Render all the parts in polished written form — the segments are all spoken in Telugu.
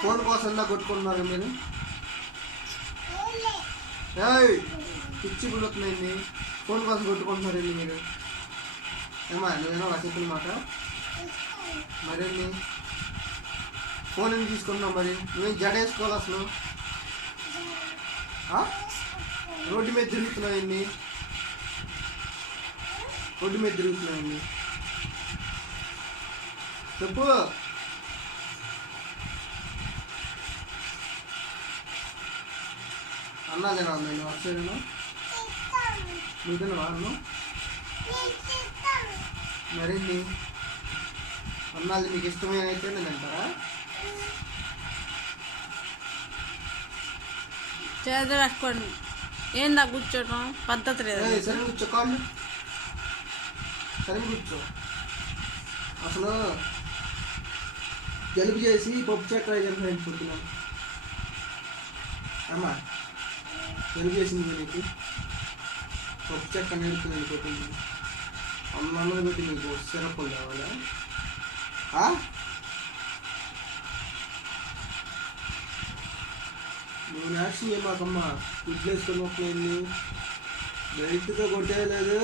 ఫోన్ కోసం ఎలా కొట్టుకుంటున్నారు మీరు? ఏయ్ పిచ్చి పుడుతున్నాయింది. ఫోన్ కోసం కొట్టుకుంటున్నారండి మీరు. ఏమా నువ్వేనా చెప్పిన మాట? మరేంది ఫోన్ ఎందుకు తీసుకుంటున్నావు? మరి నువ్వేం జడ వేసుకోవాలి అసలు? రోడ్డు మీద తిరుగుతున్నాయండి. రోడ్డు మీద తిరుగుతున్నాయండి. చెప్పు. అన్నా తినా నేను వచ్చేనా? నువ్వు తినవా అన్ను? మరేంటి అన్నాది మీకు ఇష్టమైన అయితే నేను తింటారా? చేతులు పెట్టుకోండి. ఏందా కూర్చోటం పద్ధతి లేదు. సరే కూర్చో, కాళ్ళు సరే కూర్చో. అసలు జలుబు చేసి పప్పు చెక్క వెళ్ళిపోతున్నాను. అమ్మా జలుబు చేసింది నీకు, పప్పు చెక్క నేర్చుకుని వెళ్ళిపోతుంది. అన్నంలో పెట్టి నీకు సిరప్పులు కావాలా? నువ్వు యాక్షన్ చేయమాకమ్మా. గుడ్లు వేసుకొని మొక్కలేంది, బయటతో కొట్టేయలేదు.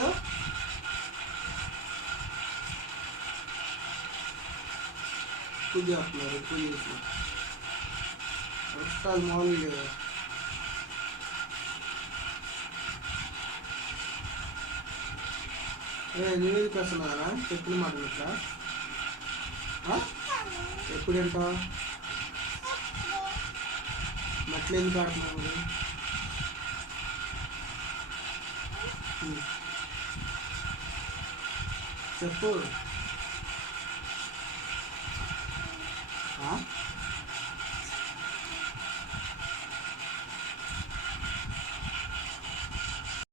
పూజ చేస్తున్నారు, పూజ చేసి కష్టాలు మామూలుగా. నువ్వేది వస్తున్నారా? చెప్పిన మాట ఇట్లా ఎప్పుడు ఏంటో మట్లు ఎందుకు ఆడుతున్నావు మరి? చెప్పు.